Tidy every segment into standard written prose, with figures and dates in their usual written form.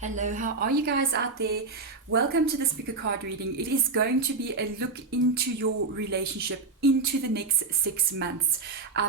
Hello, how are you guys out there? Welcome to this Pickacard reading. It is going to be a look into your relationship into the next 6 months.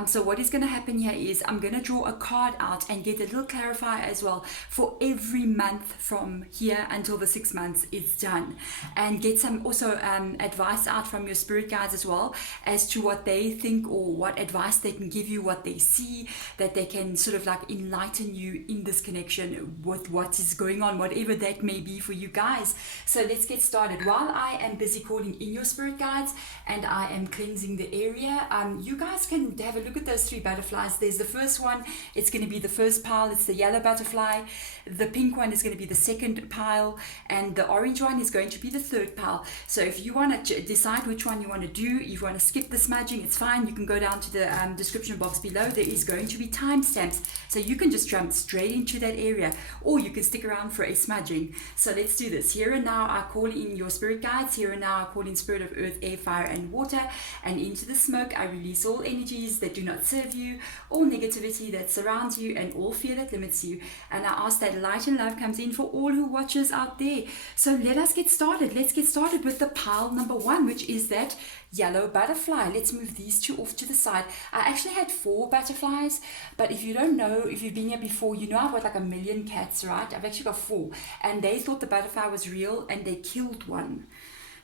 So what is going to happen here is I'm going to draw a card out and get a little clarifier as well for every month from here until the 6 months is done, and get some also advice out from your spirit guides as well as to what they think or what advice they can give you, what they see, that they can sort of like enlighten you in this connection with what is going on, whatever that may be for you guys. So let's get started. While I am busy calling in your spirit guides and I am cleansing the area, you guys can have a look at those 3 butterflies. There's the first one, it's going to be the first pile, it's the yellow butterfly. The pink one is going to be the second pile, and the orange one is going to be the third pile. So if you want to decide which one you want to do, if you want to skip the smudging, it's fine. You can go down to the description box below. There is going to be timestamps, so you can just jump straight into that area, or you can stick around for a smudging. So let's do this. Here and now I call in your spirit guides. Here and now I call in spirit of earth, air, fire and water, and into the smoke I release all energies that do not serve you, all negativity that surrounds you, and all fear that limits you. And I ask that light and love comes in for all who watchers out there. So let us get started. Let's get started with the pile number 1, which is that yellow butterfly. Let's move these 2 off to the side. I actually had 4 butterflies, but if you don't know, if you've been here before, you know I've got like a million cats, right? I've actually got 4, and they thought the butterfly was real and they killed one.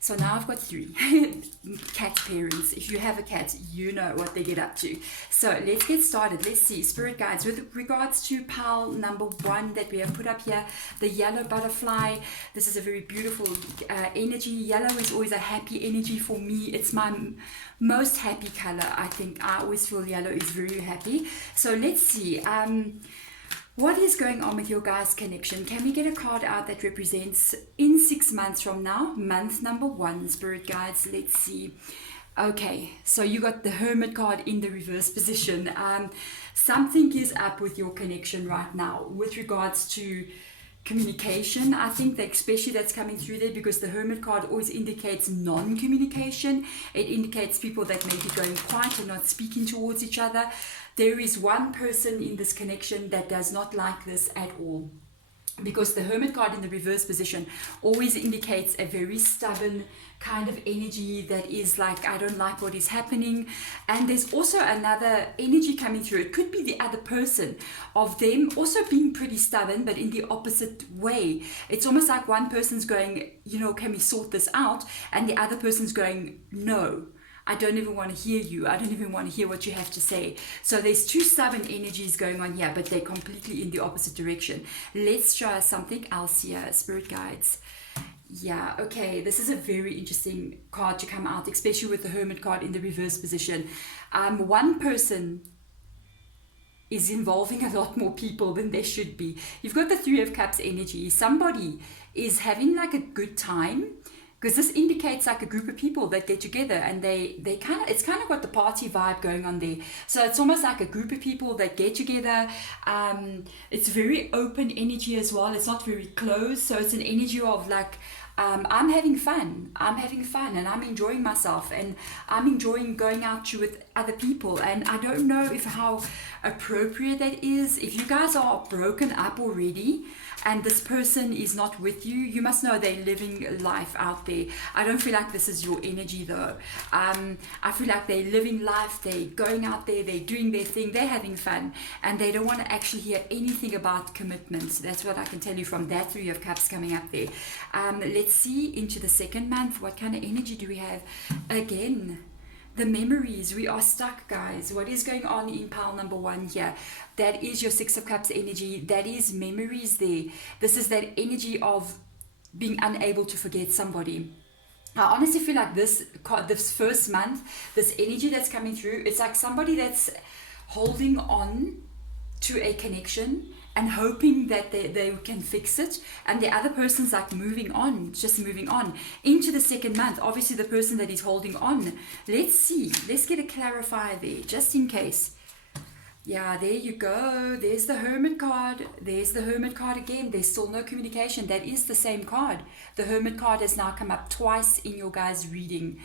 So now I've got 3 cat parents. If you have a cat, you know what they get up to. So let's get started. Let's see, spirit guides, with regards to pile number 1 that we have put up here, the yellow butterfly. This is a very beautiful energy. Yellow is always a happy energy for me. It's my most happy color. I think I always feel yellow is very happy. So let's see. What is going on with your guys' connection? Can we get a card out that represents in 6 months from now, month number 1, spirit guides? Let's see. Okay, so you got the Hermit card in the reverse position. Something is up with your connection right now with regards to communication. I think that especially that's coming through there, because the Hermit card always indicates non-communication. It indicates people that may be going quiet and not speaking towards each other. There is one person in this connection that does not like this at all, because the Hermit card in the reverse position always indicates a very stubborn kind of energy that is like, I don't like what is happening. And there's also another energy coming through. It could be the other person, of them also being pretty stubborn, but in the opposite way. It's almost like one person's going, can we sort this out? And the other person's going, no, I don't even want to hear you. I don't even want to hear what you have to say. So there's 2 stubborn energies going on here, but they're completely in the opposite direction. Let's try something else here, spirit guides. Yeah, okay, this is a very interesting card to come out, especially with the Hermit card in the reverse position. One person is involving a lot more people than they should be. You've got the 3 of Cups energy. Somebody is having like a good time, because this indicates like a group of people that get together, and it's kind of got the party vibe going on there. So it's almost like a group of people that get together. It's very open energy as well. It's not very closed. So it's an energy of like, I'm having fun, and I'm enjoying myself, and I'm enjoying going out with other people. And I don't know if how appropriate that is. If you guys are broken up already and this person is not with you, you must know they're living life out there. I don't feel like this is your energy though. I feel like they're living life, they're going out there, they're doing their thing, they're having fun, and they don't want to actually hear anything about commitments. That's what I can tell you from that 3 of Cups coming up there. Let's see into the 2nd month. What kind of energy do we have? Again, the memories. We are stuck, guys. What is going on in pile number 1 here? That is your 6 of Cups energy. That is memories there. This is that energy of being unable to forget somebody. I honestly feel like this first month, this energy that's coming through, it's like somebody that's holding on to a connection and hoping that they can fix it, and the other person's like moving on, just moving on into the 2nd month. Obviously the person that is holding on, let's see, let's get a clarifier there just in case. Yeah, there you go. There's the Hermit card. There's the Hermit card again. There's still no communication. That is the same card. The Hermit card has now come up twice in your guys' reading.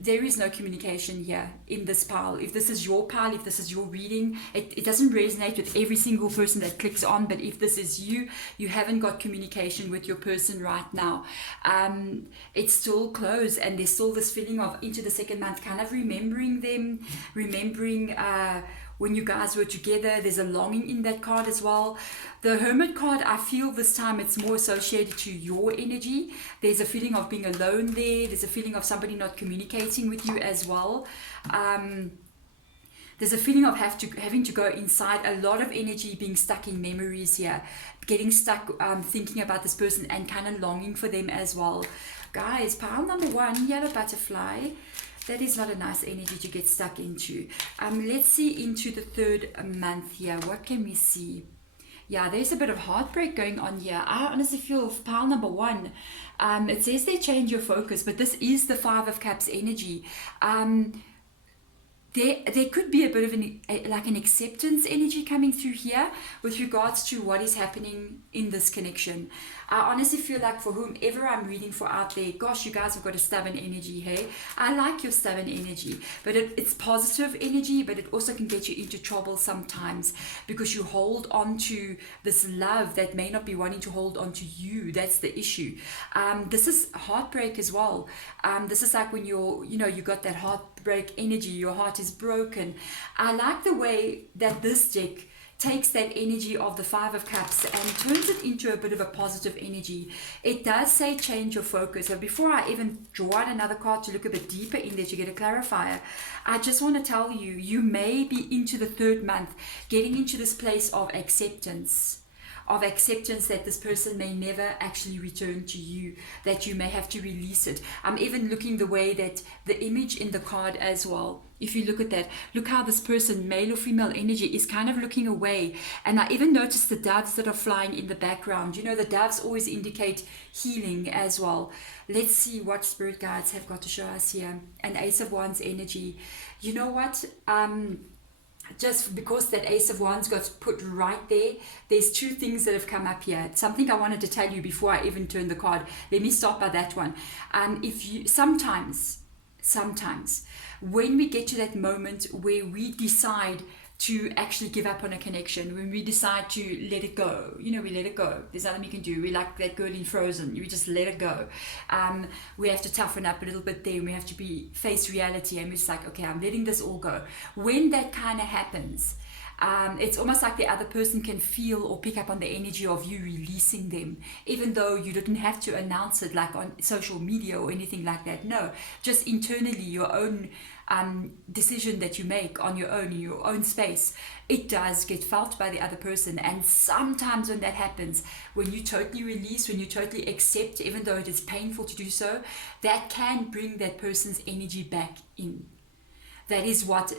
there is no communication here in this pile. If this is your pile, if this is your reading, it doesn't resonate with every single person that clicks on, but if this is you, you haven't got communication with your person right now. It's still closed, and there's still this feeling of into the second month, kind of remembering them, remembering when you guys were together. There's a longing in that card as well. The Hermit card, I feel this time it's more associated to your energy. There's a feeling of being alone there. There's a feeling of somebody not communicating with you as well. There's a feeling of having to go inside. A lot of energy being stuck in memories here. Getting stuck thinking about this person and kind of longing for them as well. Guys, pile number 1, yellow butterfly. That is not a nice energy to get stuck into. Let's see into the third month here. What can we see? Yeah, there's a bit of heartbreak going on here. I honestly feel pile number 1. It says they change your focus, but this is the 5 of Cups energy. There could be a bit of an acceptance energy coming through here with regards to what is happening in this connection. I honestly feel like for whomever I'm reading for out there, gosh, you guys have got a stubborn energy, hey? I like your stubborn energy, but it's positive energy, but it also can get you into trouble sometimes because you hold on to this love that may not be wanting to hold on to you. That's the issue. This is heartbreak as well. This is like when you got that heartbreak energy, your heart is broken. I like the way that this deck takes that energy of the 5 of Cups and turns it into a bit of a positive energy. It does say change your focus. So before I even draw out another card to look a bit deeper in there to get a clarifier, I just want to tell you, you may be into the third month, getting into this place of acceptance that this person may never actually return to you, that you may have to release it. I'm even looking the way that the image in the card as well. If you look at that, look how this person, male or female energy, is kind of looking away. And I even noticed the doves that are flying in the background. You know, the doves always indicate healing as well. Let's see what spirit guides have got to show us here. An Ace of Wands energy. You know what? Just because that Ace of Wands got put right there, there's 2 things that have come up here. It's something I wanted to tell you before I even turn the card. Let me start by that one. If you sometimes when we get to that moment where we decide to actually give up on a connection, when we decide to let it go, we let it go. There's nothing we can do. We like that girl in Frozen. We just let it go. We have to toughen up a little bit there, and we have to face reality, and we're just like, okay, I'm letting this all go. When that kind of happens, it's almost like the other person can feel or pick up on the energy of you releasing them, even though you didn't have to announce it like on social media or anything like that. No, just internally, your own decision that you make on your own, in your own space, it does get felt by the other person. And sometimes when that happens, when you totally release, when you totally accept, even though it is painful to do so, that can bring that person's energy back in. That is what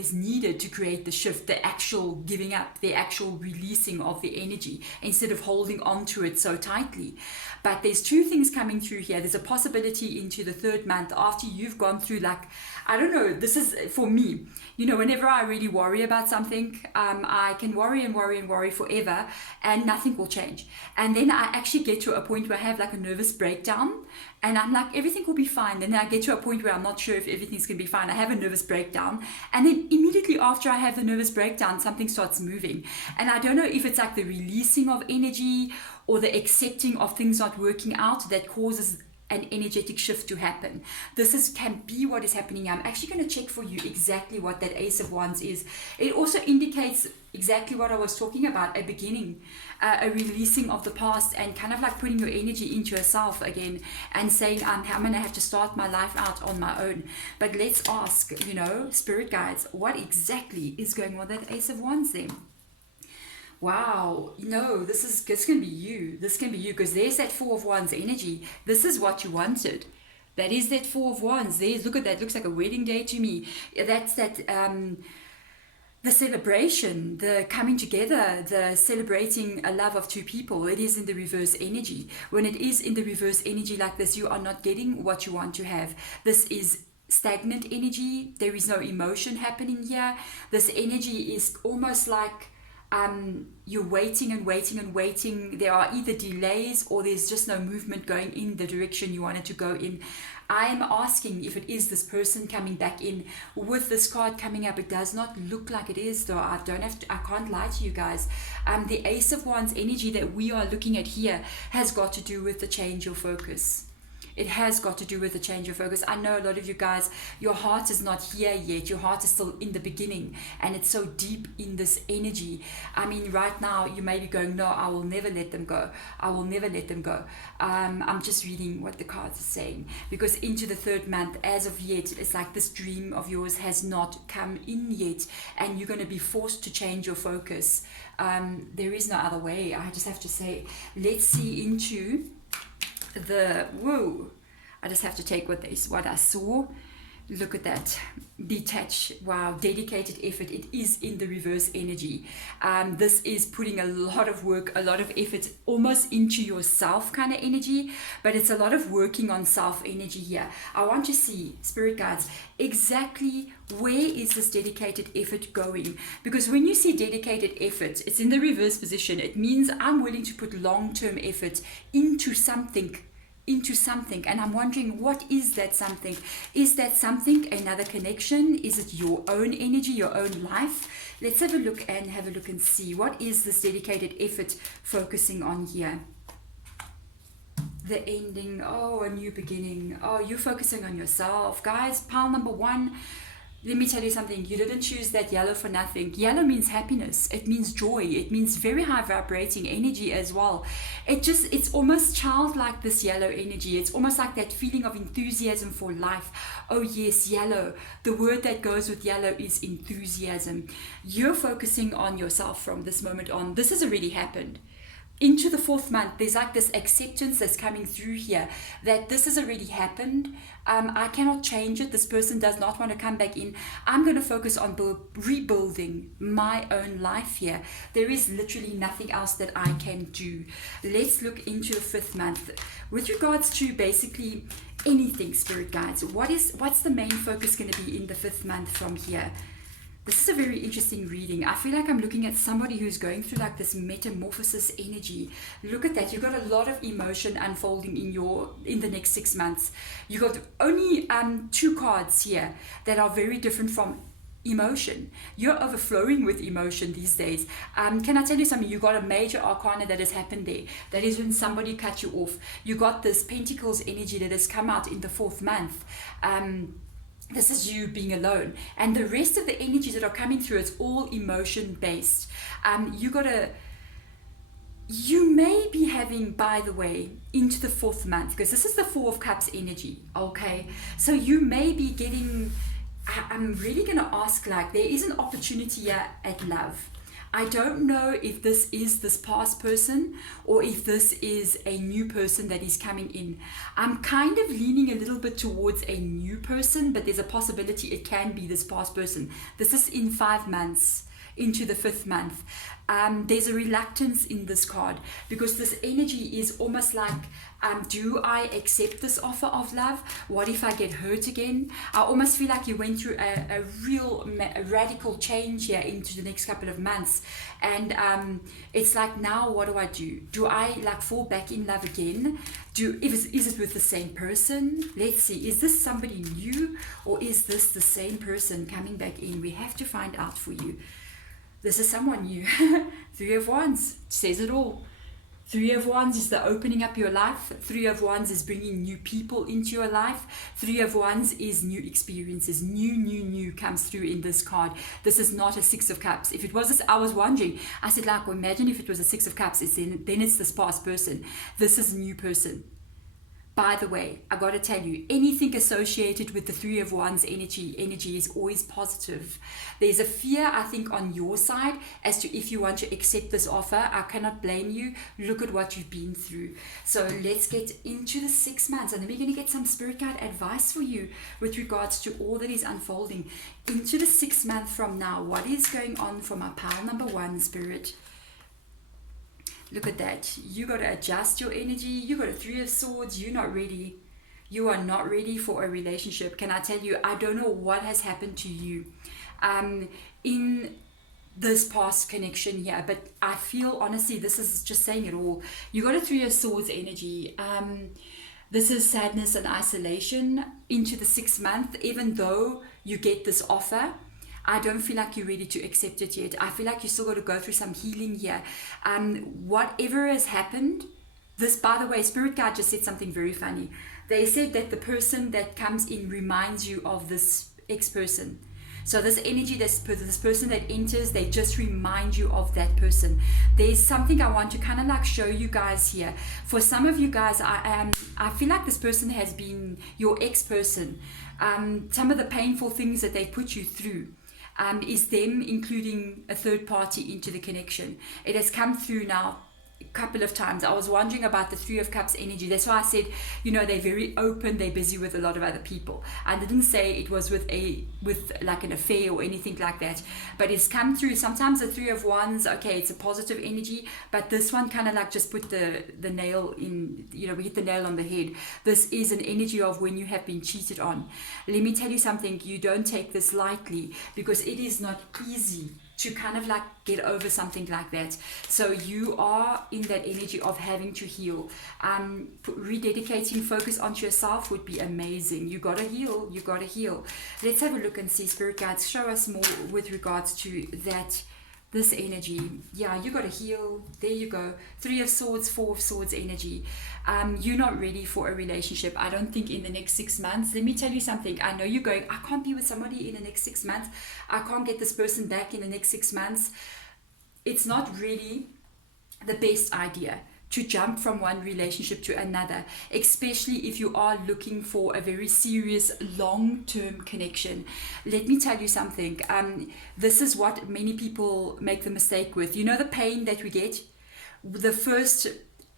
is needed to create the shift, the actual giving up, the actual releasing of the energy instead of holding on to it so tightly. But there's 2 things coming through here. There's a possibility into the third month after you've gone through, like, I don't know, this is for me, whenever I really worry about something, I can worry and worry and worry forever and nothing will change. And then I actually get to a point where I have like a nervous breakdown and I'm like, everything will be fine. Then I get to a point where I'm not sure if everything's going to be fine. I have a nervous breakdown. And then immediately after I have the nervous breakdown, something starts moving. And I don't know if it's like the releasing of energy or the accepting of things not working out that causes an energetic shift to happen. Can be what is happening. I'm actually going to check for you exactly what that Ace of Wands is. It also indicates exactly what I was talking about, a beginning, a releasing of the past, and kind of like putting your energy into yourself again and saying, I'm going to have to start my life out on my own. But let's ask, spirit guides, what exactly is going on with that Ace of Wands then? Wow, no, this can be you. This can be you, because there's that 4 of Wands energy. This is what you wanted. That is that 4 of Wands. Look at that. Looks like a wedding day to me. That's that the celebration, the coming together, the celebrating a love of 2 people. It is in the reverse energy. When it is in the reverse energy like this, you are not getting what you want to have. This is stagnant energy. There is no emotion happening here. This energy is almost like You're waiting and waiting and waiting. There are either delays or there's just no movement going in the direction you wanted to go in. I am asking if it is this person coming back in. With this card coming up, it does not look like it is, though. I can't lie to you guys. The Ace of Wands energy that we are looking at here has got to do with the change of focus. It has got to do with the change of focus. I know a lot of you guys, your heart is not here yet. Your heart is still in the beginning, and it's so deep in this energy. I mean, right now you may be going, no, I will never let them go. I will never let them go. I'm just reading what the cards are saying, because into the third month, as of yet, it's like this dream of yours has not come in yet, and you're going to be forced to change your focus. There is no other way. I just have to say, let's see into the whoa. I just have to take what I saw. Look at that. Detach. Wow. Dedicated effort. It is in the reverse energy. This is putting a lot of work, a lot of effort almost into yourself kind of energy, but it's a lot of working on self energy here. I want to see, spirit guides, exactly where is this dedicated effort going? Because when you see dedicated effort, it's in the reverse position. It means I'm willing to put long-term effort into something, and I'm wondering, what is that something? Is that something another connection? Is it your own energy, your own life? Let's have a look and see, what is this dedicated effort focusing on here? The ending. Oh, a new beginning. Oh, you're focusing on yourself, guys. Pile number one. Let me tell you something, you didn't choose that yellow for nothing. Yellow means happiness, it means joy, it means very high vibrating energy as well. It's almost childlike, this yellow energy. It's almost like that feeling of enthusiasm for life. Oh yes, yellow. The word that goes with yellow is enthusiasm. You're focusing on yourself from this moment on. This has already happened. Into the fourth month, there's like this acceptance that's coming through here, that this has already happened. I cannot change it. This person does not want to come back in. I'm going to focus on rebuilding my own life here. There is literally nothing else that I can do. Let's look into the fifth month. With regards to basically anything, spirit guides, what's the main focus going to be in the fifth month from here? This is a very interesting reading. I feel like I'm looking at somebody who's going through like this metamorphosis energy. Look at that. You've got a lot of emotion unfolding in the next 6 months. You've got only 2 cards here that are very different from emotion. You're overflowing with emotion these days. Can I tell you something? You got a major arcana that has happened there. That is when somebody cut you off. You got this Pentacles energy that has come out in the 4th month. This is you being alone, and the rest of the energies that are coming through, it's all emotion based. You may be having, by the way, into the 4th month, because this is the 4 of Cups energy, okay? So you may be getting, I'm really going to ask, like, there is an opportunity here at love. I don't know if this is this past person or if this is a new person that is coming in. I'm kind of leaning a little bit towards a new person, but there's a possibility it can be this past person. This is in 5 months into the 5th month. There's a reluctance in this card because this energy is almost like, do I accept this offer of love? What if I get hurt again? I almost feel like you went through a real radical change here into the next couple of months, and it's like, now what do I do? Do I like fall back in love again? Is it with the same person? Let's see, is this somebody new or is this the same person coming back in? We have to find out for you. This is someone new. 3 of Wands says it all. 3 of Wands is the opening up your life. 3 of Wands is bringing new people into your life. 3 of Wands is new experiences. New comes through in this card. This is not a 6 of Cups. If it was this, I was wondering. I said, like, well, imagine if it was a 6 of Cups. Then it's this past person. This is a new person. By the way, I got to tell you, anything associated with the 3 of Wands energy is always positive. There's a fear, I think, on your side as to if you want to accept this offer. I cannot blame you. Look at what you've been through. So let's get into the 6 months, and then we're going to get some spirit guide advice for you with regards to all that is unfolding into the 6th month from now. What is going on for my pile number 1, spirit? Look at that. You got to adjust your energy. You got a 3 of Swords. You're not ready. You are not ready for a relationship. Can I tell you, I don't know what has happened to you. In this past connection here, but I feel honestly this is just saying it all. You got a Three of Swords energy. This is sadness and isolation into the 6th month. Even though you get this offer, I don't feel like you're ready to accept it yet. I feel like you still got to go through some healing here. Whatever has happened, this, by the way, Spirit Guide just said something very funny. They said that the person that comes in reminds you of this ex-person. So this energy, this person that enters, they just remind you of that person. There's something I want to kind of like show you guys here. For some of you guys, I feel like this person has been your ex-person. Some of the painful things that they put you through is them including a third party into the connection. It has come through now a couple of times. I was wondering about the Three of Cups energy. That's why I said, you know, they're very open, they're busy with a lot of other people. I didn't say it was with like an affair or anything like that, but it's come through. Sometimes the Three of Wands, okay, it's a positive energy, but this one kind of like just put the nail in, you know, we hit the nail on the head. This is an energy of when you have been cheated on. Let me tell you something, you don't take this lightly, because it is not easy to kind of like get over something like that. So you are in that energy of having to heal. Rededicating focus onto yourself would be amazing. You gotta heal, you gotta heal. Let's have a look and see, Spirit Guides, show us more with regards to that, this energy. Yeah, you gotta heal. There you go. Three of Swords, Four of Swords energy. You're not ready for a relationship, I don't think, in the next 6 months. Let me tell you something. I know you're going, I can't be with somebody in the next 6 months. I can't get this person back in the next 6 months. It's not really the best idea to jump from one relationship to another, especially if you are looking for a very serious long-term connection. Let me tell you something. This is what many people make the mistake with. You know the pain that we get? The first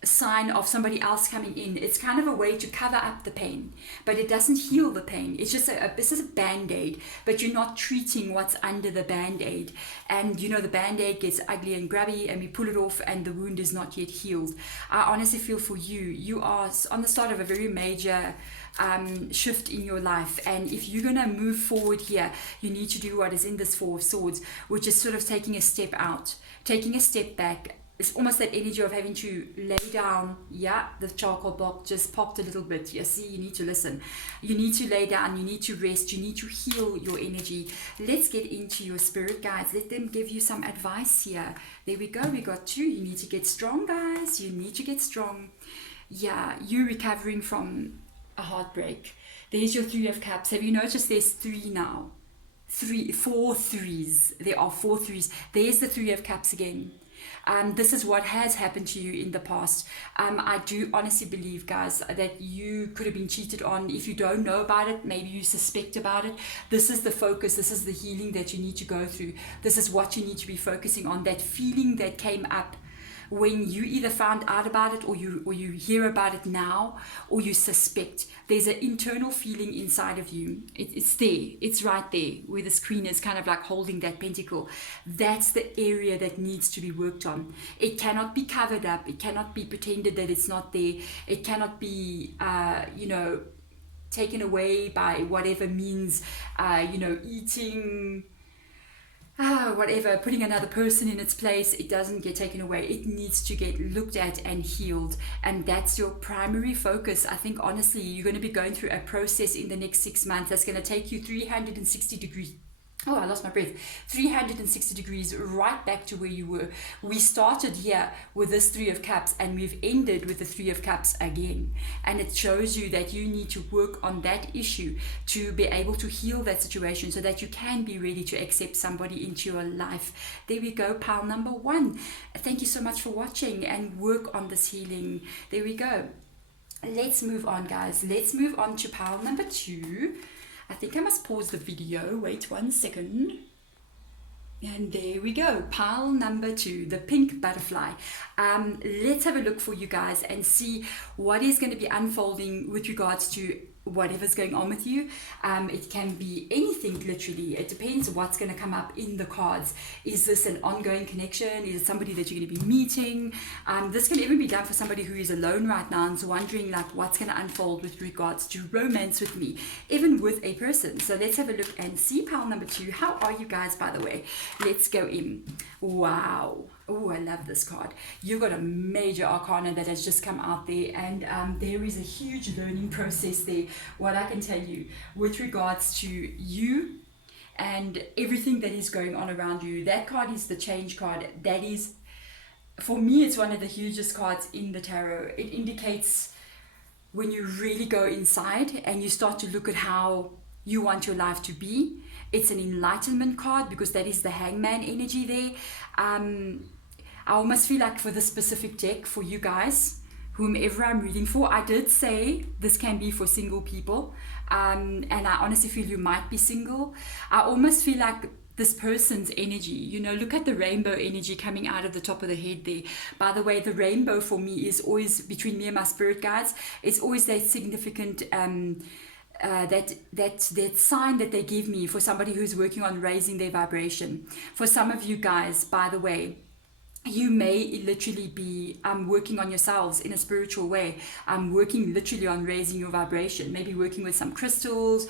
sign of somebody else coming in, it's kind of a way to cover up the pain, but it doesn't heal the pain. It's just this is a band-aid, but you're not treating what's under the band-aid. And you know, the band-aid gets ugly and grubby and we pull it off and the wound is not yet healed. I honestly feel for you, you are on the start of a very major shift in your life, and if you're gonna move forward here, you need to do what is in this Four of Swords, which is sort of taking a step out, taking a step back. It's almost that energy of having to lay down. Yeah, the charcoal block just popped a little bit. You see, you need to listen. You need to lay down. You need to rest. You need to heal your energy. Let's get into your spirit guides. Let them give you some advice here. There we go. We got two. You need to get strong, guys. You need to get strong. Yeah, you're recovering from a heartbreak. There's your Three of Cups. Have you noticed there's three now? Four threes. There are four threes. There's the Three of Cups again. This is what has happened to you in the past. I do honestly believe, guys, that you could have been cheated on. If you don't know about it, maybe you suspect about it. This is the focus. This is the healing that you need to go through. This is what you need to be focusing on. That feeling that came up when you either found out about it, or you hear about it now, or you suspect. There's an internal feeling inside of you. It's there. It's right there where the screen is kind of like holding that pentacle. That's the area that needs to be worked on. It cannot be covered up. It cannot be pretended that it's not there. It cannot be, taken away by whatever means, eating, whatever, putting another person in its place. It doesn't get taken away. It needs to get looked at and healed, and that's your primary focus. I think honestly you're going to be going through a process in the next 6 months that's going to take you 360 degrees. Oh, I lost my breath. 360 degrees right back to where you were. We started here with this Three of Cups and we've ended with the Three of Cups again. And it shows you that you need to work on that issue to be able to heal that situation so that you can be ready to accept somebody into your life. There we go, pile number one. Thank you so much for watching, and work on this healing. There we go. Let's move on, guys. Let's move on to pile number two. I think I must pause the video. Wait 1 second. And there we go. Pile number two, the pink butterfly. Let's have a look for you guys and see what is going to be unfolding with regards to whatever's going on with you. It can be anything, literally. It depends what's going to come up in the cards. Is this an ongoing connection? Is it somebody that you're going to be meeting? This can even be done for somebody who is alone right now and is wondering like what's going to unfold with regards to romance with me, even with a person. So let's have a look and see pile number 2. How are you guys, by the way? Let's go in. Wow. Oh, I love this card. You've got a major arcana that has just come out there, and there is a huge learning process there. What I can tell you with regards to you and everything that is going on around you, that card is the change card. That is, for me, it's one of the hugest cards in the tarot. It indicates when you really go inside and you start to look at how you want your life to be. It's an enlightenment card because that is the hangman energy there. I almost feel like for this specific deck, for you guys, whomever I'm reading for, I did say this can be for single people. And I honestly feel you might be single. I almost feel like this person's energy, you know, look at the rainbow energy coming out of the top of the head there. By the way, the rainbow for me is always, between me and my spirit guides, it's always that significant that sign that they give me for somebody who's working on raising their vibration. For some of you guys, by the way, you may literally be working on yourselves in a spiritual way, working literally on raising your vibration, maybe working with some crystals,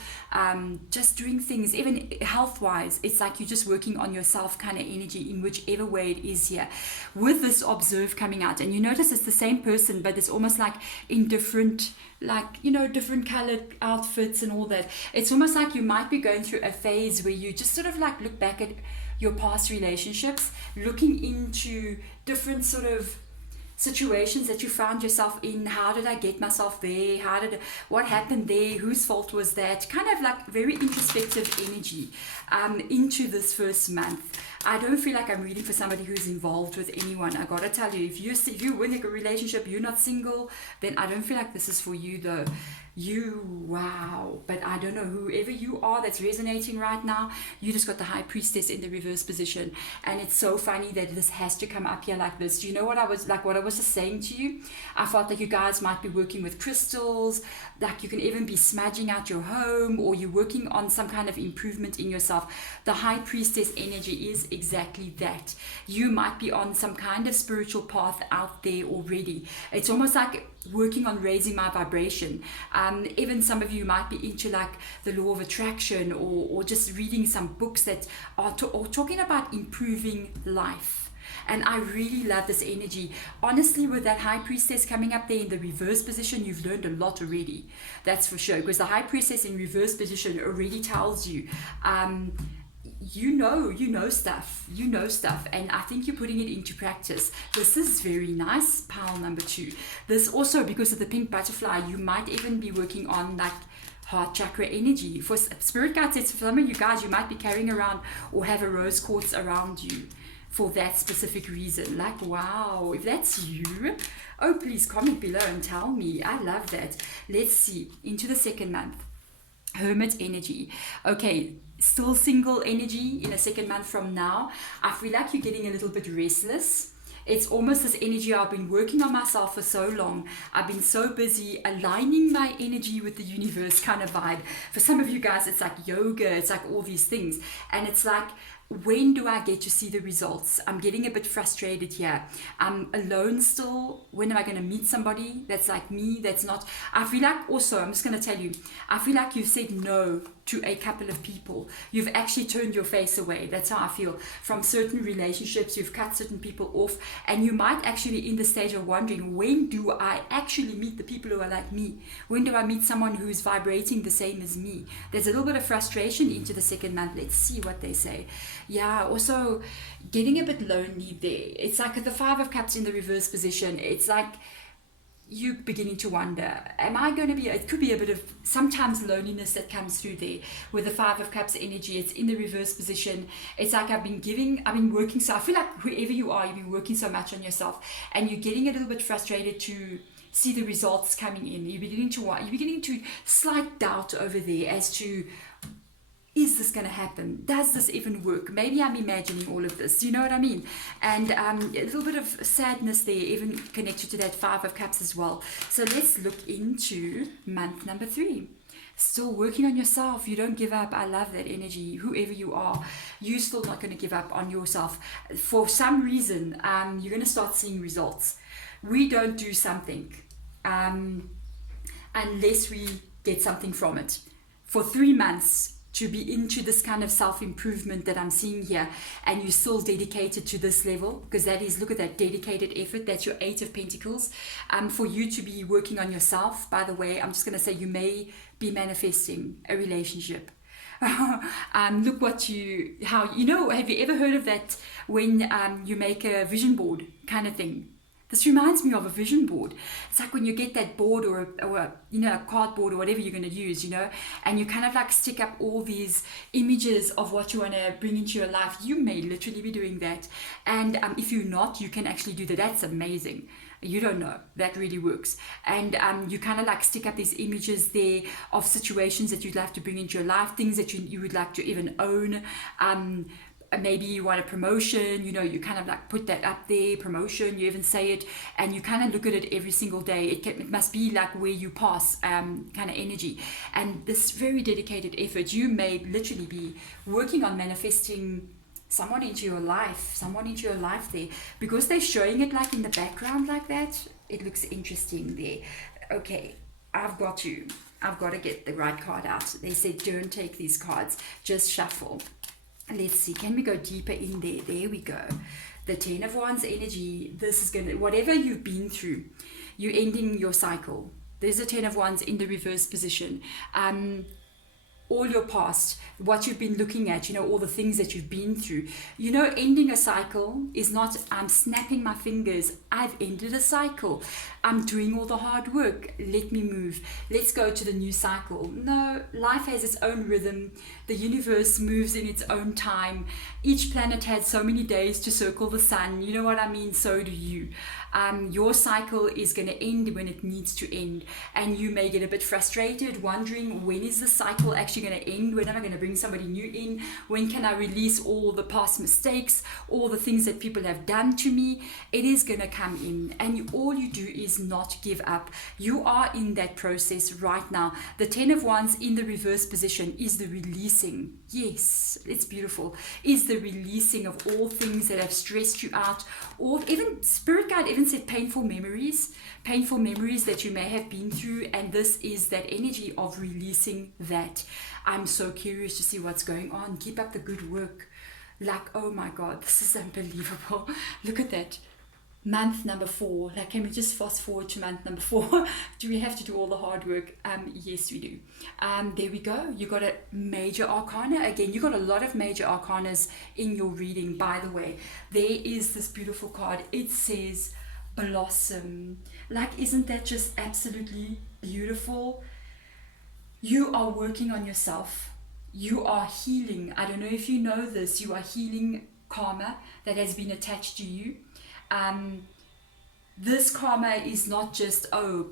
just doing things, even health-wise. It's like you're just working on yourself kind of energy in whichever way it is here. With this observe coming out, and you notice it's the same person, but it's almost like in different, like, you know, different colored outfits and all that. It's almost like you might be going through a phase where you just sort of like look back at your past relationships, looking into different sort of situations that you found yourself in. How did I get myself there? What happened there? Whose fault was that? Kind of like very introspective energy into this first month. I don't feel like I'm reading for somebody who's involved with anyone. I gotta tell you, if you're in a relationship, you're not single, then I don't feel like this is for you though. Wow. But I don't know, whoever you are that's resonating right now, you just got the High Priestess in the reverse position. And it's so funny that this has to come up here like this. Do you know what I was just saying to you? I felt like you guys might be working with crystals, like you can even be smudging out your home, or you're working on some kind of improvement in yourself. The High Priestess energy is exactly that. You might be on some kind of spiritual path out there already. It's almost like working on raising my vibration. Even some of you might be into like the law of attraction, or just reading some books that are talking about improving life. And I really love this energy. Honestly, with that High Priestess coming up there in the reverse position, you've learned a lot already. That's for sure. Because the High Priestess in reverse position already tells you, you know stuff, and I think you're putting it into practice. This is very nice, pile number 2. This also, because of the pink butterfly, you might even be working on like heart chakra energy. For spirit guides, it's for some of you guys, you might be carrying around or have a rose quartz around you for that specific reason. Like, wow, if that's you, oh, please comment below and tell me. I love that. Let's see, into the second month. Hermit energy. Okay, still single energy in a second month from now. I feel like you're getting a little bit restless. It's almost this energy, I've been working on myself for so long. I've been so busy aligning my energy with the universe kind of vibe. For some of you guys, it's like yoga, it's like all these things. And it's like, when do I get to see the results? I'm getting a bit frustrated here. I'm alone still. When am I going to meet somebody that's like me, that's not? I feel like also, I'm just going to tell you, I feel like you've said no to a couple of people. You've actually turned your face away. That's how I feel. From certain relationships, you've cut certain people off, and you might actually be in the stage of wondering, when do I actually meet the people who are like me? When do I meet someone who's vibrating the same as me? There's a little bit of frustration into the second month. Let's see what they say. Yeah, also getting a bit lonely there. It's like the Five of Cups in the reverse position. It's like you beginning to wonder, am I going to be, it could be a bit of sometimes loneliness that comes through there with the Five of Cups energy. It's in the reverse position. It's like I've been working, so I feel like whoever you are, you've been working so much on yourself, and you're getting a little bit frustrated to see the results coming in. You're beginning to slight doubt over there as to, is this going to happen? Does this even work? Maybe I'm imagining all of this. You know what I mean? And a little bit of sadness there, even connected to that Five of Cups as well. So let's look into month number 3. Still working on yourself. You don't give up. I love that energy. Whoever you are, you're still not going to give up on yourself. For some reason, you're going to start seeing results. We don't do something unless we get something from it. For 3 months, to be into this kind of self-improvement that I'm seeing here, and you're still dedicated to this level, because that is, look at that dedicated effort, that's your 8 of Pentacles. For you to be working on yourself, by the way, I'm just going to say you may be manifesting a relationship. Look what have you ever heard of that when you make a vision board kind of thing? This reminds me of a vision board. It's like when you get that board or a cardboard or whatever you're going to use, and you kind of like stick up all these images of what you want to bring into your life. You may literally be doing that. And if you're not, you can actually do that. That's amazing. You don't know. That really works. And you kind of like stick up these images there of situations that you'd like to bring into your life, things that you would like to even own. Maybe you want a promotion, you kind of like put that up there, promotion, you even say it, and you kind of look at it every single day. It must be like where you pass kind of energy. And this very dedicated effort, you may literally be working on manifesting someone into your life there, because they're showing it like in the background like that. It looks interesting there. Okay, I've got to get the right card out. They said don't take these cards, just shuffle. Let's see, can we go deeper in there? There we go. The 10 of Wands energy. This is going to, whatever you've been through, you're ending your cycle. There's a 10 of Wands in the reverse position. All your past, what you've been looking at, all the things that you've been through. Ending a cycle is not, I'm snapping my fingers, I've ended a cycle. I'm doing all the hard work. Let me move. Let's go to the new cycle. No, life has its own rhythm. The universe moves in its own time. Each planet has so many days to circle the sun. You know what I mean? So do you. Your cycle is going to end when it needs to end. And you may get a bit frustrated, wondering, when is the cycle actually going to end? When am I going to bring somebody new in? When can I release all the past mistakes, all the things that people have done to me? It is going to come in. And all you do is not give up. You are in that process right now. The 10 of Wands in the reverse position is the releasing. Yes, it's beautiful. Is the releasing of all things that have stressed you out, or even Spirit Guide even said painful memories that you may have been through, and this is that energy of releasing that. I'm so curious to see what's going on. Keep up the good work. Like, oh my God, this is unbelievable. Look at that. Month number 4. Like, can we just fast forward to month number 4? Do we have to do all the hard work? Yes, we do. There we go. You got a major arcana. Again, you got a lot of major arcanas in your reading, by the way. There is this beautiful card. It says blossom. Like, isn't that just absolutely beautiful? You are working on yourself. You are healing. I don't know if you know this. You are healing karma that has been attached to you. This karma is not just, oh,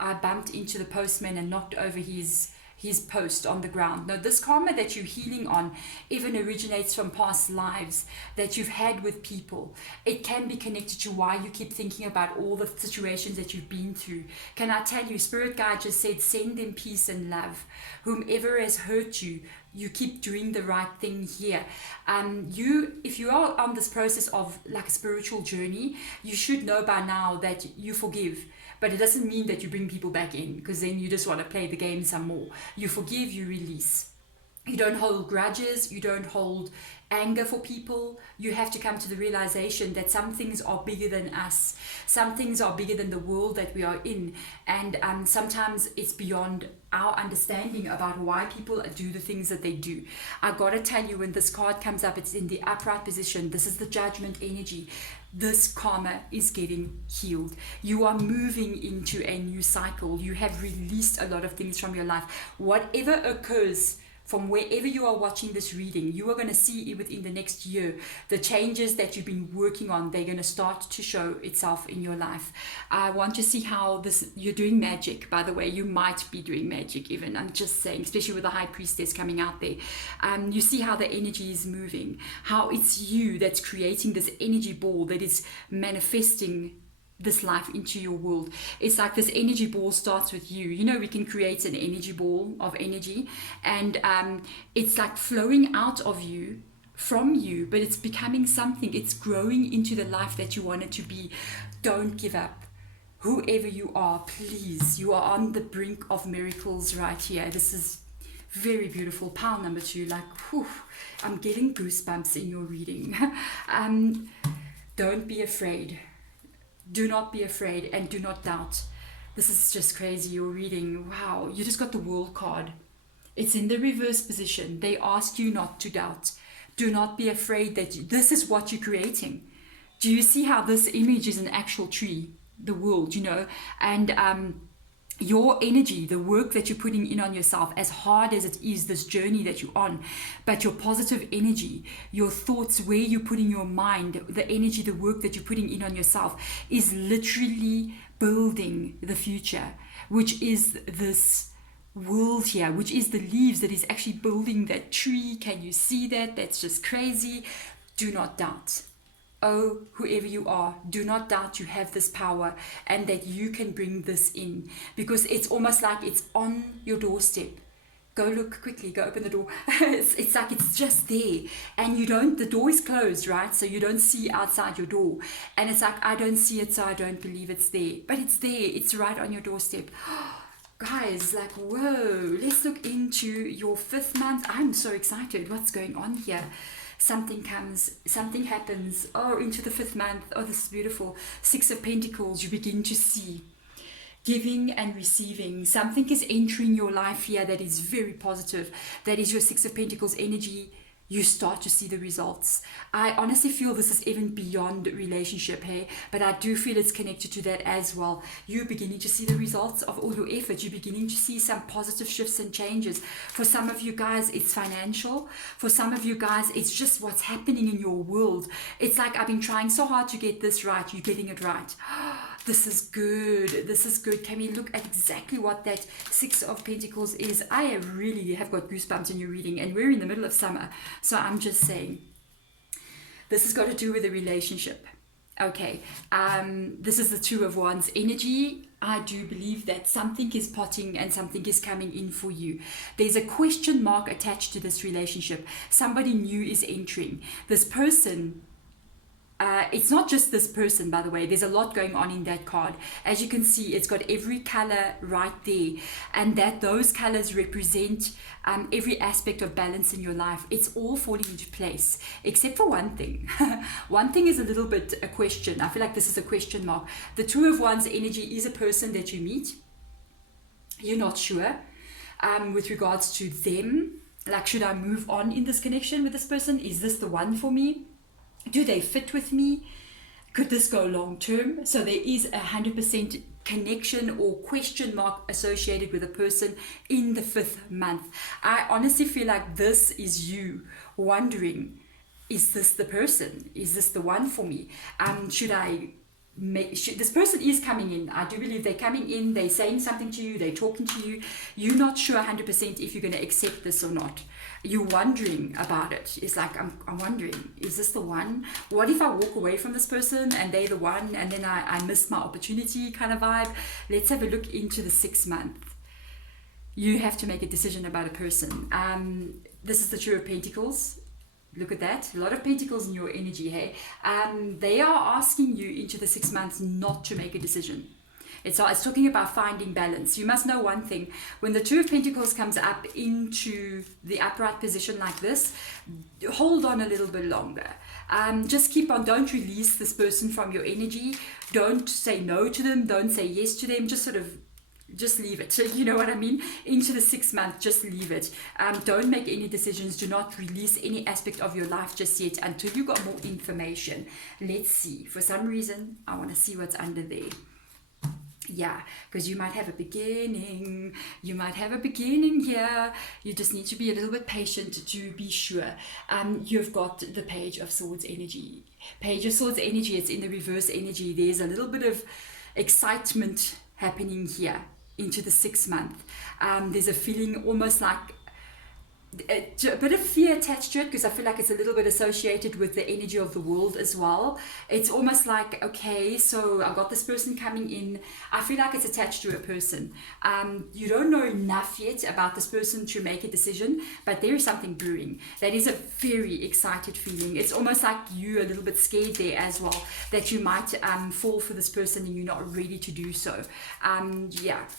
I bumped into the postman and knocked over his post on the ground. No, this karma that you're healing on even originates from past lives that you've had with people. It can be connected to why you keep thinking about all the situations that you've been through. Can I tell you, Spirit Guide just said, send them peace and love. Whomever has hurt you, you keep doing the right thing here. If you are on this process of like a spiritual journey, you should know by now that you forgive. But it doesn't mean that you bring people back in, because then you just want to play the game some more. You forgive, you release. You don't hold grudges, you don't hold anger for people. You have to come to the realization that some things are bigger than us. Some things are bigger than the world that we are in. And sometimes it's beyond our understanding about why people do the things that they do. I gotta tell you, when this card comes up, it's in the upright position. This is the judgment energy. This karma is getting healed. You are moving into a new cycle. You have released a lot of things from your life. Whatever occurs from wherever you are watching this reading, you are going to see it within the next year. The changes that you've been working on, they're going to start to show itself in your life. I want to see how you're doing magic, by the way. You might be doing magic even. I'm just saying, especially with the High Priestess coming out there. You see how the energy is moving, how it's you that's creating this energy ball that is manifesting this life into your world. It's like this energy ball starts with you. You know, we can create an energy ball of energy, and it's like flowing out of you, from you, but it's becoming something. It's growing into the life that you want it to be. Don't give up. Whoever you are, please, you are on the brink of miracles right here. This is very beautiful. Pile number 2, like, whew, I'm getting goosebumps in your reading. Don't be afraid. Do not be afraid, and do not doubt. This is just crazy. Your reading, wow, you just got the World card. It's in the reverse position. They ask you not to doubt. Do not be afraid that this is what you're creating. Do you see how this image is an actual tree? The world, you know, and your energy, the work that you're putting in on yourself, as hard as it is, this journey that you're on, but your positive energy, your thoughts, where you're putting your mind, the energy, the work that you're putting in on yourself is literally building the future, which is this world here, which is the leaves that is actually building that tree. Can you see that? That's just crazy. Do not doubt. Oh, whoever you are, do not doubt you have this power and that you can bring this in, because it's almost like it's on your doorstep. Go look quickly, go open the door. It's like it's just there, and you don't, the door is closed, right? So you don't see outside your door, and it's like, I don't see it, so I don't believe it's there, but it's there. It's right on your doorstep. Guys, like, whoa, let's look into your 5th month. I'm so excited. What's going on here? Something comes, something happens. Oh, into the 5th month. Oh, this is beautiful. 6 of Pentacles. You begin to see giving and receiving. Something is entering your life here that is very positive. That is your 6 of Pentacles energy. You start to see the results. I honestly feel this is even beyond relationship, hey, but I do feel it's connected to that as well. You're beginning to see the results of all your effort. You're beginning to see some positive shifts and changes. For some of you guys, it's financial. For some of you guys, it's just what's happening in your world. It's like, I've been trying so hard to get this right. You're getting it right. This is good. This is good. Can we look at exactly what that 6 of Pentacles is? I really have got goosebumps in your reading, and we're in the middle of summer. So I'm just saying, this has got to do with a relationship. Okay, this is the 2 of Wands energy. I do believe that something is potting and something is coming in for you. There's a question mark attached to this relationship. Somebody new is entering. This person, it's not just this person, by the way. There's a lot going on in that card. As you can see, it's got every color right there, and that those colors represent every aspect of balance in your life. It's all falling into place, except for one thing. One thing is a little bit a question. I feel like this is a question mark. The 2 of Wands energy is a person that you meet. You're not sure with regards to them. Like, should I move on in this connection with this person? Is this the one for me? Do they fit with me? Could this go long term? So there is 100% connection or question mark associated with a person in the 5th month. I honestly feel like this is you wondering, is this the person? Is this the one for me? This person is coming in. I do believe they're coming in. They're saying something to you. They're talking to you. You're not sure 100% if you're going to accept this or not. You're wondering about it. It's like, I'm wondering, is this the one? What if I walk away from this person and they're the one, and then I miss my opportunity kind of vibe? Let's have a look into the 6th month. You have to make a decision about a person. This is the 2 of Pentacles. Look at that. A lot of pentacles in your energy, hey? They are asking you into the 6 months not to make a decision. It's talking about finding balance. You must know one thing. When the 2 of Pentacles comes up into the upright position like this, hold on a little bit longer. Just keep on. Don't release this person from your energy. Don't say no to them. Don't say yes to them. Just leave it. You know what I mean? Into the 6th month, just leave it. Don't make any decisions. Do not release any aspect of your life just yet until you got more information. Let's see. For some reason, I want to see what's under there. Yeah, because you might have a beginning. You might have a beginning here. You just need to be a little bit patient to be sure. You've got the Page of Swords energy. Page of Swords energy, it's in the reverse energy. There's a little bit of excitement happening here into the 6th month. There's a feeling almost like a bit of fear attached to it, because I feel like it's a little bit associated with the energy of the world as well. It's almost like, okay, so I got this person coming in. I feel like it's attached to a person. You don't know enough yet about this person to make a decision, but there is something brewing. That is a very excited feeling. It's almost like you're a little bit scared there as well, that you might fall for this person and you're not ready to do so.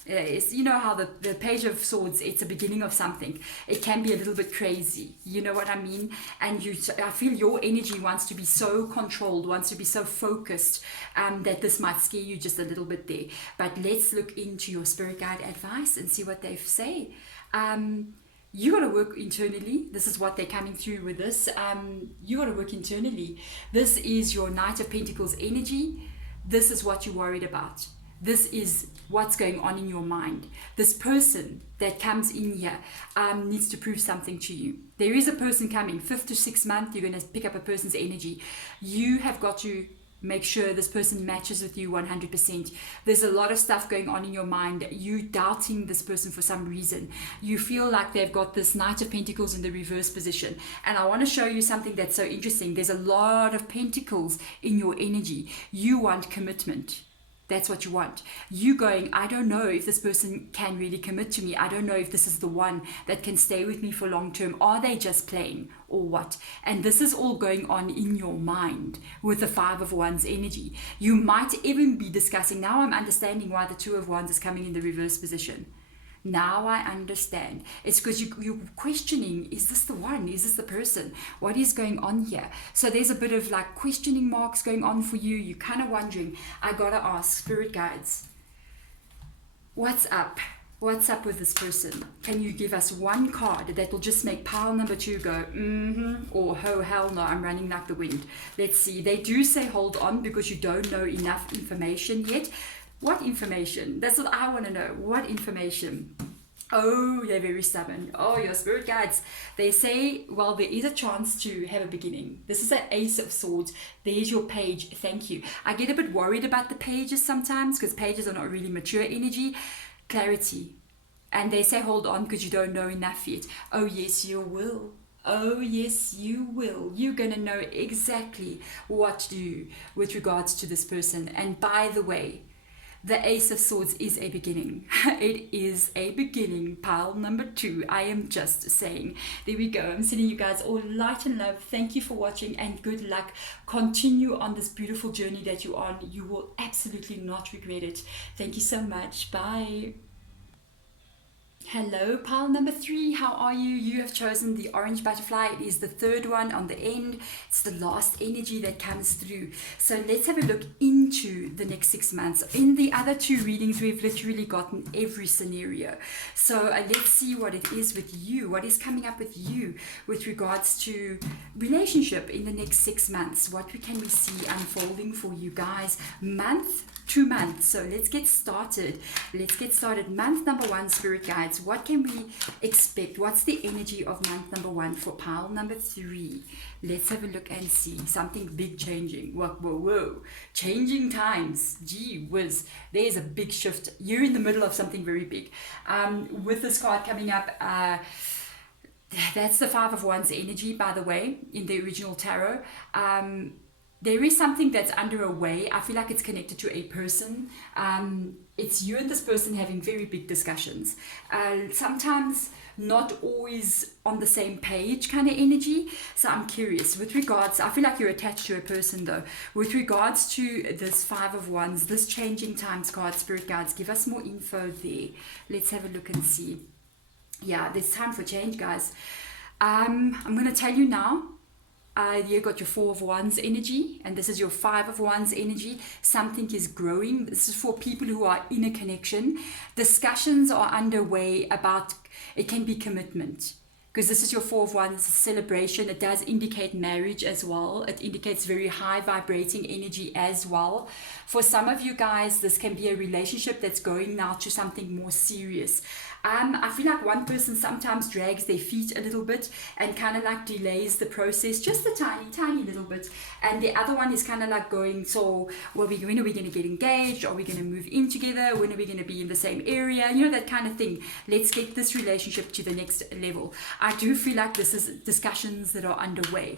It's, you know how the Page of Swords, it's a beginning of something. It can be a little bit crazy, you know what I mean? And I feel your energy wants to be so controlled, wants to be so focused, that this might scare you just a little bit there. But let's look into your spirit guide advice and see what they say. You got to work internally. This is what they're coming through with this. You got to work internally. This is your Knight of Pentacles energy. This is what you're worried about. This is what's going on in your mind. This person that comes in here needs to prove something to you. There is a person coming, 5th to 6th month, you're going to pick up a person's energy. You have got to make sure this person matches with you 100%. There's a lot of stuff going on in your mind. You doubting this person for some reason. You feel like they've got this Knight of Pentacles in the reverse position. And I want to show you something that's so interesting. There's a lot of Pentacles in your energy. You want commitment. That's what you want. You going, I don't know if this person can really commit to me. I don't know if this is the one that can stay with me for long term. Are they just playing or what? And this is all going on in your mind with the 5 of Wands energy. You might even be discussing, now I'm understanding why the 2 of Wands is coming in the reverse position. Now I understand. It's because you're questioning, is this the one? Is this the person? What is going on here? So there's a bit of like questioning marks going on for you. You're kind of wondering, I gotta ask spirit guides, what's up? What's up with this person? Can you give us one card that will just make pile number 2 go, or oh, hell no, I'm running like the wind. Let's see. They do say hold on because you don't know enough information yet. What information? That's what I want to know. What information? Oh, they're very stubborn. Oh, your spirit guides. They say, well, there is a chance to have a beginning. This is an Ace of Swords. There's your page. Thank you. I get a bit worried about the pages sometimes because pages are not really mature energy. Clarity. And they say, hold on because you don't know enough yet. Oh, yes, you will. Oh, yes, you will. You're going to know exactly what to do with regards to this person. And by the way, the Ace of Swords is a beginning. It is a beginning. Pile number 2. I am just saying. There we go. I'm sending you guys all light and love. Thank you for watching and good luck. Continue on this beautiful journey that you're on. You will absolutely not regret it. Thank you so much. Bye. Hello, pile number 3. How are you? You have chosen the orange butterfly. It is the 3rd one on the end. It's the last energy that comes through. So let's have a look into the next 6 months. In the other 2 readings, we've literally gotten every scenario. So let's see what it is with you. What is coming up with you with regards to relationship in the next 6 months? What can we see unfolding for you guys? Month 2 months. So let's get started. Month number 1, spirit guides. What can we expect? What's the energy of month number 1 for pile number 3? Let's have a look and see. Something big changing. Whoa. Changing times. Gee whiz. There's a big shift. You're in the middle of something very big. With this card coming up, that's the 5 of Wands energy, by the way, in the original tarot. There is something that's underway. I feel like it's connected to a person. It's you and this person having very big discussions. Sometimes not always on the same page kind of energy. So I'm curious. With regards, I feel like you're attached to a person though. With regards to this 5 of Wands, this changing times card, spirit guides, give us more info there. Let's have a look and see. Yeah, there's time for change, guys. I'm going to tell you now. You got your 4 of Wands energy, and this is your 5 of Wands energy. Something is growing. This is for people who are in a connection. Discussions are underway about, it can be commitment. Because this is your 4 of Wands celebration. It does indicate marriage as well. It indicates very high vibrating energy as well. For some of you guys, this can be a relationship that's going now to something more serious. I feel like one person sometimes drags their feet a little bit and kind of like delays the process just a tiny little bit. And the other one is kind of like going, so when are we going to get engaged? Are we going to move in together? When are we going to be in the same area? You know, that kind of thing. Let's get this relationship to the next level. I do feel like this is discussions that are underway.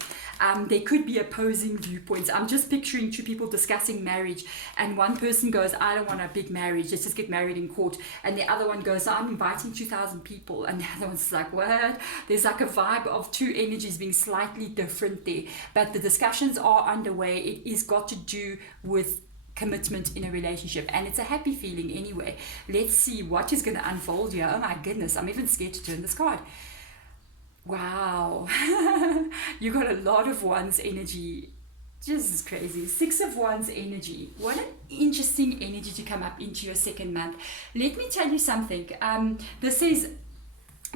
There could be opposing viewpoints. I'm just picturing two people discussing marriage, and one person goes, I don't want a big marriage, let's just get married in court. And the other one goes, I'm inviting 2,000 people. And the other one's like, what? There's like a vibe of two energies being slightly different there. But the discussions are underway. It is got to do with commitment in a relationship, and it's a happy feeling anyway. Let's see what is going to unfold here. Oh my goodness, I'm even scared to turn this card. Wow. You got a lot of Wands energy. Just crazy. 6 of Wands energy. What an interesting energy to come up into your second month. Let me tell you something. This says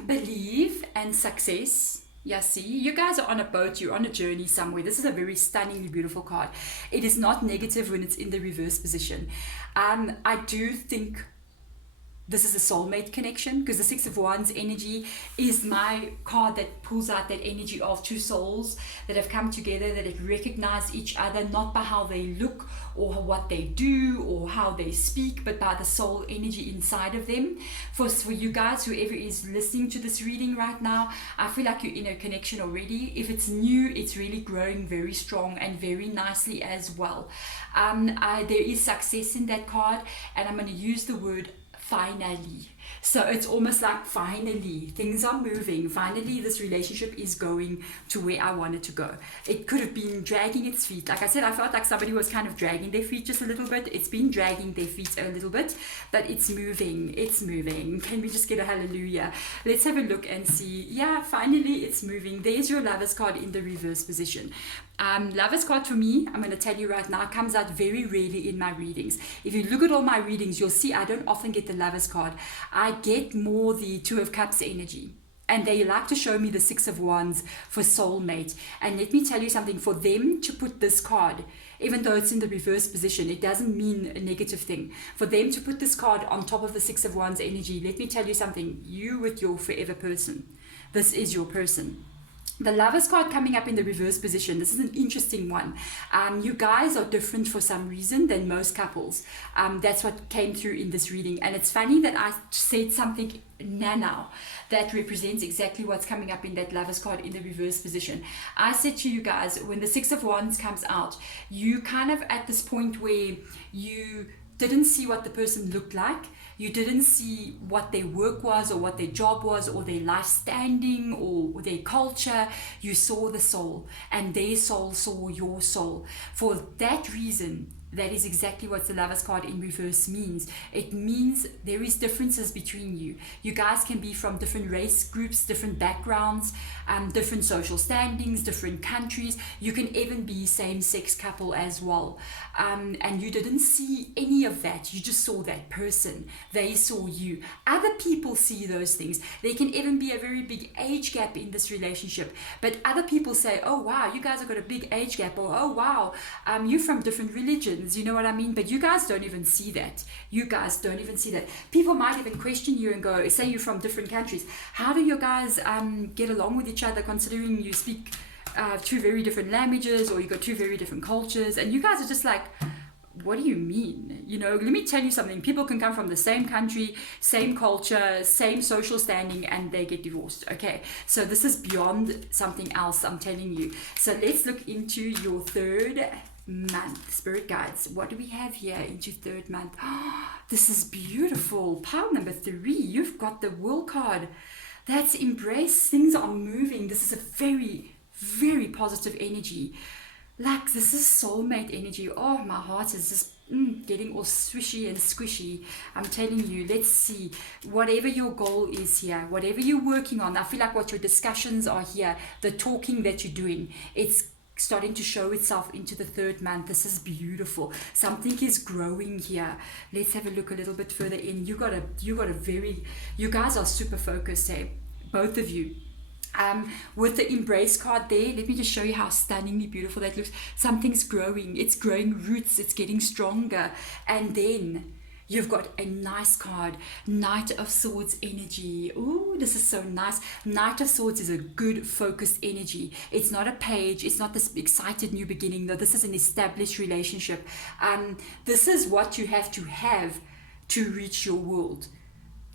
believe and success. Yeah, see, you guys are on a boat, you're on a journey somewhere. This is a very stunningly beautiful card. It is not negative when it's in the reverse position. I do think this is a soulmate connection, because the 6 of Wands energy is my card that pulls out that energy of two souls that have come together, that have recognized each other, not by how they look or what they do or how they speak, but by the soul energy inside of them. For you guys, whoever is listening to this reading right now, I feel like you're in a connection already. If it's new, it's really growing very strong and very nicely as well. There is success in that card, and I'm going to use the word finally. So it's almost like finally things are moving. Finally this relationship is going to where I want it to go. It could have been dragging its feet. Like I said, I felt like somebody was kind of dragging their feet just a little bit. It's been dragging their feet a little bit, but it's moving. It's moving. Can we just get a hallelujah? Let's have a look and see. Yeah, finally it's moving. There's your Lovers card in the reverse position. Lovers card for me, I'm going to tell you right now, comes out very rarely in my readings. If you look at all my readings, you'll see I don't often get the Lovers card. I get more the Two of Cups energy. And they like to show me the 6 of Wands for soulmate. And let me tell you something, for them to put this card, even though it's in the reverse position, it doesn't mean a negative thing. For them to put this card on top of the 6 of Wands energy, let me tell you something, you with your forever person. This is your person. The Lovers card coming up in the reverse position, this is an interesting one. You guys are different for some reason than most couples. That's what came through in this reading. And it's funny that I said something now that represents exactly what's coming up in that Lovers card in the reverse position. I said to you guys, when the 6 of Wands comes out, you kind of at this point where you didn't see what the person looked like. You didn't see what their work was or what their job was or their life standing or their culture. You saw the soul, and their soul saw your soul. For that reason, that is exactly what the Lovers card in reverse means. It means there is differences between you. You guys can be from different race groups, different backgrounds, different social standings, different countries. You can even be same-sex couple as well. And you didn't see any of that. You just saw that person. They saw you. Other people see those things. There can even be a very big age gap in this relationship. But other people say, oh wow, you guys have got a big age gap. Or oh wow, you're from different religions. You know what I mean? But you guys don't even see that. You guys don't even see that. People might even question you and go, say you're from different countries. How do you guys get along with each other, considering you speak two very different languages, or you got two very different cultures? And you guys are just like, what do you mean? You know, let me tell you something. People can come from the same country, same culture, same social standing, and they get divorced. Okay, so this is beyond something else, I'm telling you. So let's look into your third month. Spirit guides, what do we have here into third month? Oh, this is beautiful. Pile number 3, you've got the World card. That's embrace. Things are moving. This is a very, very positive energy. Like, this is soulmate energy. Oh, my heart is just getting all swishy and squishy. I'm telling you, let's see. Whatever your goal is here, whatever you're working on, I feel like what your discussions are here, the talking that you're doing, it's starting to show itself into the third month. This is beautiful. Something is growing here. Let's have a look a little bit further in. You guys are super focused, eh? Both of you. With the embrace card there, let me just show you how stunningly beautiful that looks. Something's growing. It's growing roots. It's getting stronger. And then you've got a nice card, Knight of Swords energy. Ooh, this is so nice. Knight of Swords is a good focused energy. It's not a page. It's not this excited new beginning. No, this is an established relationship. This is what you have to reach your world.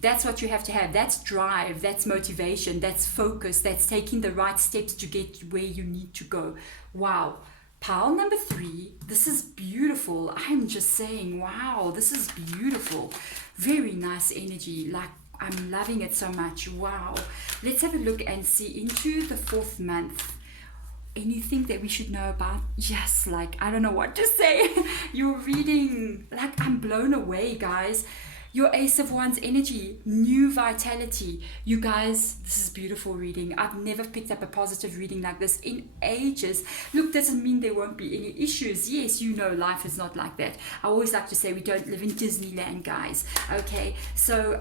That's what you have to have. That's drive, that's motivation, that's focus, that's taking the right steps to get where you need to go. Wow. Pile number 3, this is beautiful. I'm just saying, wow, this is beautiful. Very nice energy. Like, I'm loving it so much. Wow. Let's have a look and see into the 4th month. Anything that we should know about? Yes, like, I don't know what to say. You're reading, like, I'm blown away, guys. Your Ace of Wands energy, new vitality. You guys, this is beautiful reading. I've never picked up a positive reading like this in ages. Look, doesn't mean there won't be any issues. Yes, you know, life is not like that. I always like to say we don't live in Disneyland, guys. Okay, so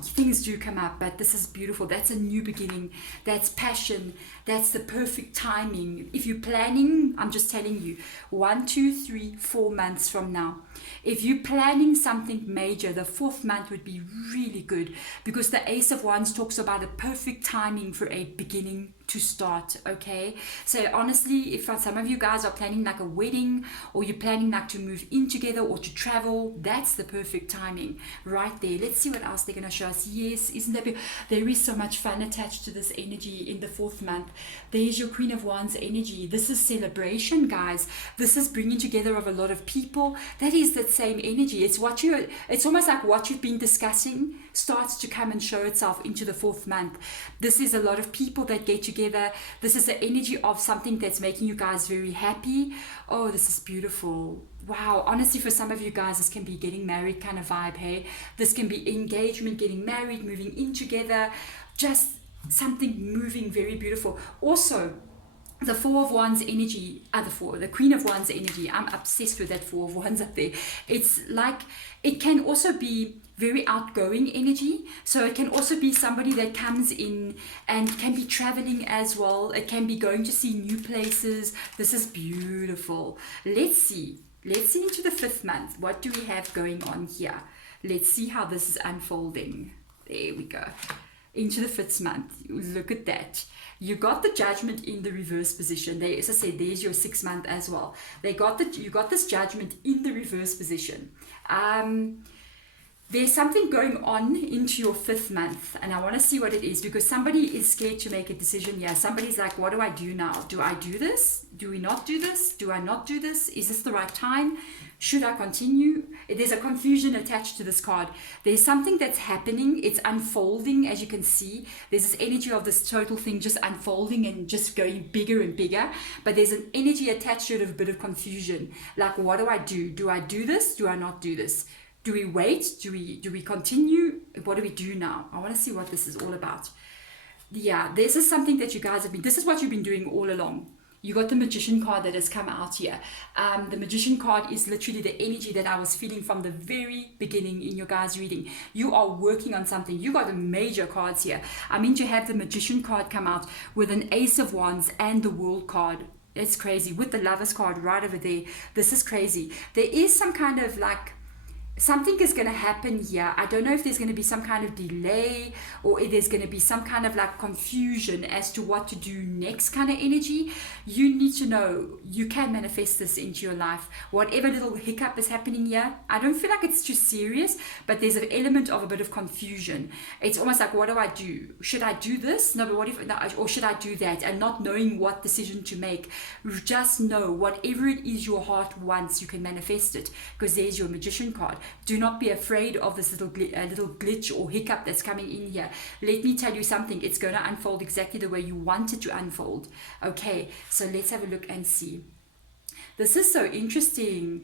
things do come up, but this is beautiful. That's a new beginning. That's passion. That's the perfect timing. If you're planning, I'm just telling you, 1, 2, 3, 4 months from now, if you're planning something major, the 4th month would be really good, because the Ace of Wands talks about a perfect timing for a beginning to start. Okay, so honestly, if some of you guys are planning like a wedding, or you're planning like to move in together or to travel, that's the perfect timing right there. Let's see what else they're going to show us. Yes, isn't that beautiful? There is so much fun attached to this energy in the 4th month. There's your Queen of Wands energy. This is celebration, guys. This is bringing together of a lot of people. That is that same energy. It's almost like what you've been discussing starts to come and show itself into the 4th month. This is a lot of people that get together. This is the energy of something that's making you guys very happy. Oh, this is beautiful. Wow, honestly, for some of you guys, this can be getting married kind of vibe, hey? This can be engagement, getting married, moving in together, just something moving very beautiful. Also, the 4 of Wands energy, the Queen of Wands energy, I'm obsessed with that 4 of Wands up there. It's like, it can also be very outgoing energy. So it can also be somebody that comes in and can be traveling as well. It can be going to see new places. This is beautiful. Let's see into the 5th month. What do we have going on here? Let's see how this is unfolding. There we go. Into the 5th month. Look at that. You got the Judgment in the reverse position. There, as I said, there's your 6th month as well. You got this Judgment in the reverse position. There's something going on into your 5th month, and I want to see what it is, because somebody is scared to make a decision here. Somebody's like, what do I do now? Do I do this? Do we not do this? Do I not do this? Is this the right time? Should I continue? There's a confusion attached to this card. There's something that's happening. It's unfolding, as you can see. There's this energy of this total thing just unfolding and just going bigger and bigger. But there's an energy attached to it of a bit of confusion. Like, what do I do? Do I do this? Do I not do this? Do we wait? Do we continue? What do we do now? I want to see what this is all about. Yeah, this is something that you guys have been, this is what you've been doing all along. You got the Magician card that has come out here. The Magician card is literally the energy that I was feeling from the very beginning in your guys' reading. You are working on something. You got the major cards here. I mean, to have the Magician card come out with an Ace of Wands and the World card. It's crazy. With the Lovers card right over there. This is crazy. There is some kind of like, something is going to happen here. I don't know if there's going to be some kind of delay, or if there's going to be some kind of like confusion as to what to do next kind of energy. You need to know you can manifest this into your life. Whatever little hiccup is happening here, I don't feel like it's too serious, but there's an element of a bit of confusion. It's almost like, what do I do? Should I do this? No, but what if, no, or should I do that? And not knowing what decision to make. Just know whatever it is your heart wants, you can manifest it, because there's your Magician card. Do not be afraid of this little glitch or hiccup that's coming in here. Let me tell you something. It's going to unfold exactly the way you want it to unfold. Okay, so let's have a look and see. This is so interesting.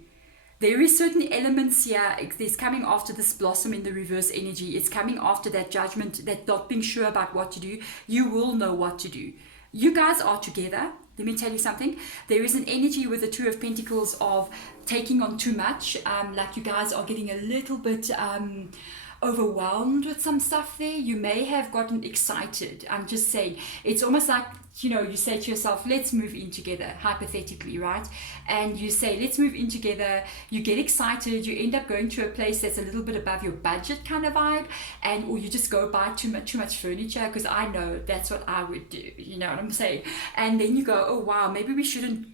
There is certain elements here. There's coming after this Blossom in the reverse energy. It's coming after that Judgment, that not being sure about what to do. You will know what to do. You guys are together. Let me tell you something. There is an energy with the Two of Pentacles of taking on too much. Like you guys are getting a little bit overwhelmed with some stuff there. You may have gotten excited. I'm just saying. It's almost like, you know, you say to yourself, let's move in together, hypothetically, right? And you say, let's move in together. You get excited. You end up going to a place that's a little bit above your budget kind of vibe. Or you just go buy too much furniture, because I know that's what I would do. You know what I'm saying? And then you go, oh, wow, maybe we shouldn't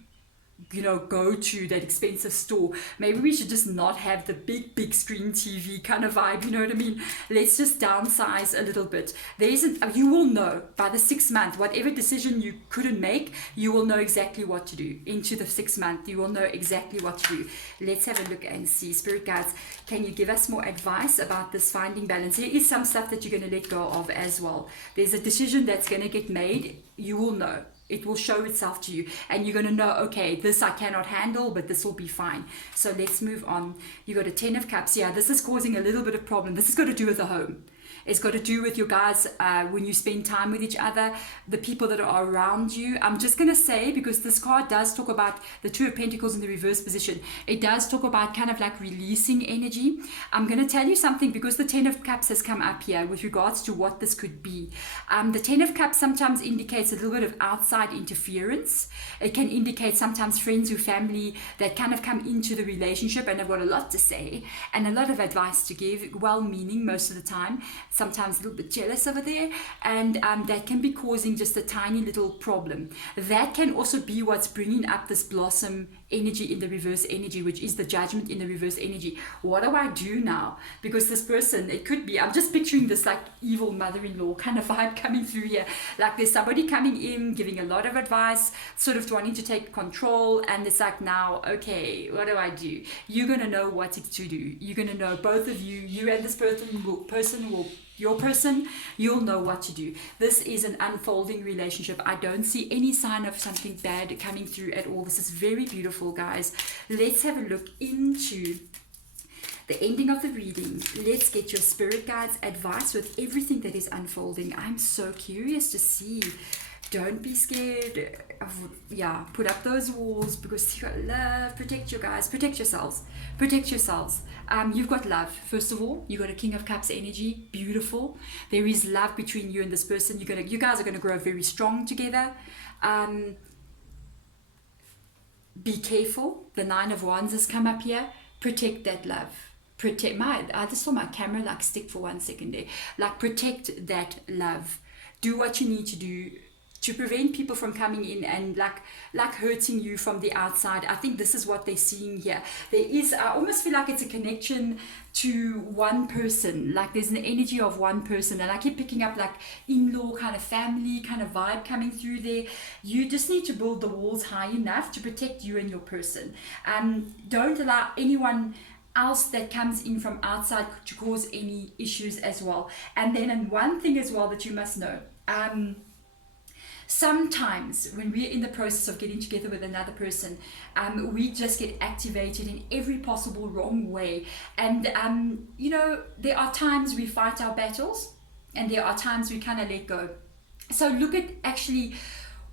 go to that expensive store. Maybe we should just not have the big screen TV kind of vibe, you know what I mean? Let's just downsize a little bit. You will know by the 6th month, whatever decision you couldn't make, you will know exactly what to do. Into the 6th month, you will know exactly what to do. Let's have a look and see. Spirit guides, can you give us more advice about this finding balance? There is some stuff that you're going to let go of as well. There's a decision that's going to get made. You will know. It will show itself to you, and you're going to know, okay, this I cannot handle, but this will be fine. So let's move on. You got a 10 of Cups. Yeah, this is causing a little bit of problem. This has got to do with the home. It's got to do with your guys, when you spend time with each other, the people that are around you. I'm just going to say, because this card does talk about the Two of Pentacles in the reverse position, it does talk about kind of like releasing energy. I'm going to tell you something, because the 10 of Cups has come up here with regards to what this could be. The 10 of Cups sometimes indicates a little bit of outside interference. It can indicate sometimes friends or family that kind of come into the relationship and have got a lot to say and a lot of advice to give, well-meaning most of the time, sometimes a little bit jealous over there, and that can be causing just a tiny little problem. That can also be what's bringing up this blossom energy in the reverse energy, which is the Judgment in the reverse energy. What do I do now? Because this person, it could be, I'm just picturing this like evil mother-in-law kind of vibe coming through here. Like there's somebody coming in, giving a lot of advice, sort of wanting to take control, and it's like, now, okay, what do I do? You're going to know what to do. You're going to know, both of you, you and this person will your person, you'll know what to do. This is an unfolding relationship. I don't see any sign of something bad coming through at all. This is very beautiful, guys. Let's have a look into the ending of the reading. Let's get your spirit guides advice with everything that is unfolding. I'm so curious to see. Don't be scared of, put up those walls, because you got love. Protect your guys, protect yourselves, protect yourselves. You've got love. First of all, you got a King of Cups energy. Beautiful. There is love between you and this person. You guys are gonna grow very strong together. Be careful. The 9 of Wands has come up here. Protect that love. I just saw my camera like stick for 1 second there. Like, protect that love. Do what you need to do to prevent people from coming in and like hurting you from the outside. I think this is what they're seeing here. I almost feel like it's a connection to one person. Like there's an energy of one person, and I keep picking up like in-law kind of family kind of vibe coming through there. You just need to build the walls high enough to protect you and your person. Don't allow anyone else that comes in from outside to cause any issues as well. And one thing as well that you must know, sometimes when we're in the process of getting together with another person, we just get activated in every possible wrong way. And, there are times we fight our battles, and there are times we kind of let go. So look at actually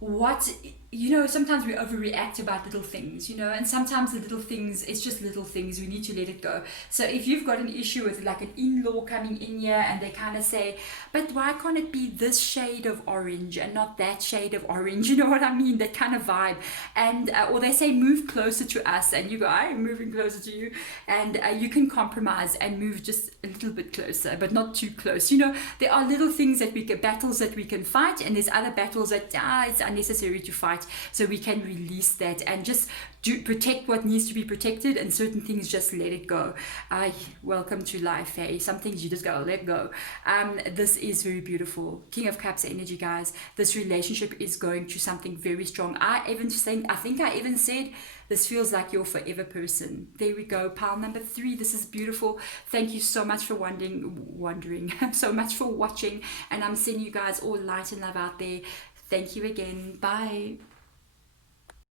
what, sometimes we overreact about little things, and sometimes the little things, it's just little things, we need to let it go. So if you've got an issue with like an in-law coming in here and they kind of say, but why can't it be this shade of orange and not that shade of orange, you know what I mean, that kind of vibe, and or they say move closer to us, and you go, I'm moving closer to you, and you can compromise and move just a little bit closer, but not too close. There are little things battles that we can fight, and there's other battles that it's unnecessary to fight, so we can release that and just protect what needs to be protected, and certain things just let it go. Welcome to life, hey. Some things you just gotta let go. This is very beautiful. King of Cups energy, guys. This relationship is going to something very strong. I think I even said this feels like your forever person. There we go. Pile number 3. This is beautiful. Thank you so much for wondering so much for watching, and I'm sending you guys all light and love out there. Thank you again. Bye.